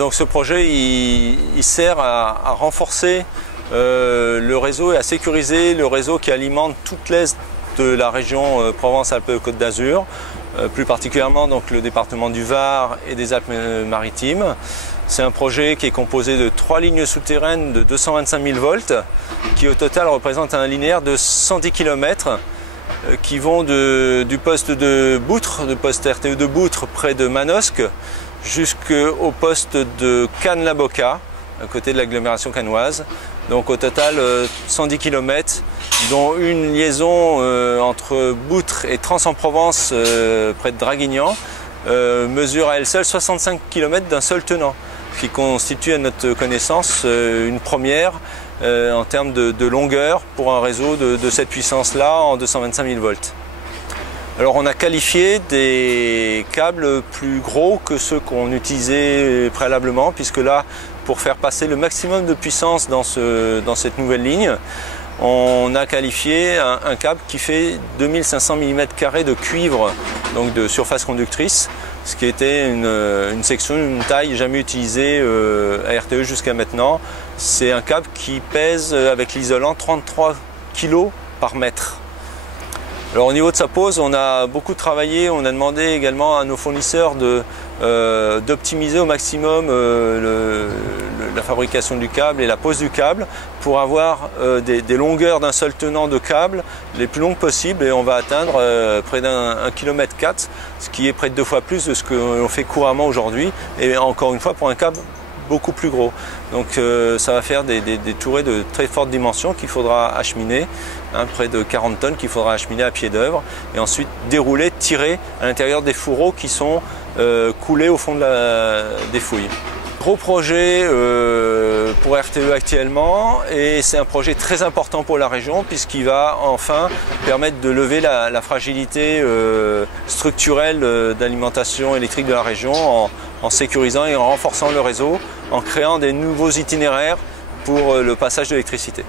Donc ce projet il sert à renforcer le réseau et à sécuriser le réseau qui alimente toute l'est de la région Provence-Alpes-Côte d'Azur, plus particulièrement donc le département du Var et des Alpes-Maritimes. C'est un projet qui est composé de 3 lignes souterraines de 225 000 volts qui au total représentent un linéaire de 110 km qui vont du poste de Boutre, de poste RTE de Boutre près de Manosque jusqu'au poste de Cannes-la-Boca à côté de l'agglomération cannoise. Donc au total 110 km dont une liaison entre Boutre et Trans-en-Provence près de Draguignan mesure à elle seule 65 km d'un seul tenant, qui constitue à notre connaissance une première en termes de longueur pour un réseau de cette puissance-là en 225 000 volts. Alors on a qualifié des câbles plus gros que ceux qu'on utilisait préalablement, puisque là, pour faire passer le maximum de puissance dans cette nouvelle ligne, on a qualifié un câble qui fait 2500 mm² de cuivre, donc de surface conductrice, ce qui était une section, une taille jamais utilisée à RTE jusqu'à maintenant. C'est un câble qui pèse avec l'isolant 33 kg par mètre. Alors au niveau de sa pose, on a beaucoup travaillé, on a demandé également à nos fournisseurs d'optimiser au maximum la fabrication du câble et la pose du câble pour avoir des longueurs d'un seul tenant de câble les plus longues possibles, et on va atteindre près d'1,4 km, ce qui est près de 2 fois plus de ce que l'on fait couramment aujourd'hui, et encore une fois pour un câble beaucoup plus gros. Donc ça va faire des tourées de très forte dimension qu'il faudra acheminer, près de 40 tonnes qu'il faudra acheminer à pied d'œuvre, et ensuite dérouler, tirer à l'intérieur des fourreaux qui sont coulés au fond des fouilles. Gros projet pour RTE actuellement, et c'est un projet très important pour la région puisqu'il va enfin permettre de lever la fragilité structurelle d'alimentation électrique de la région en sécurisant et en renforçant le réseau, en créant des nouveaux itinéraires pour le passage de l'électricité.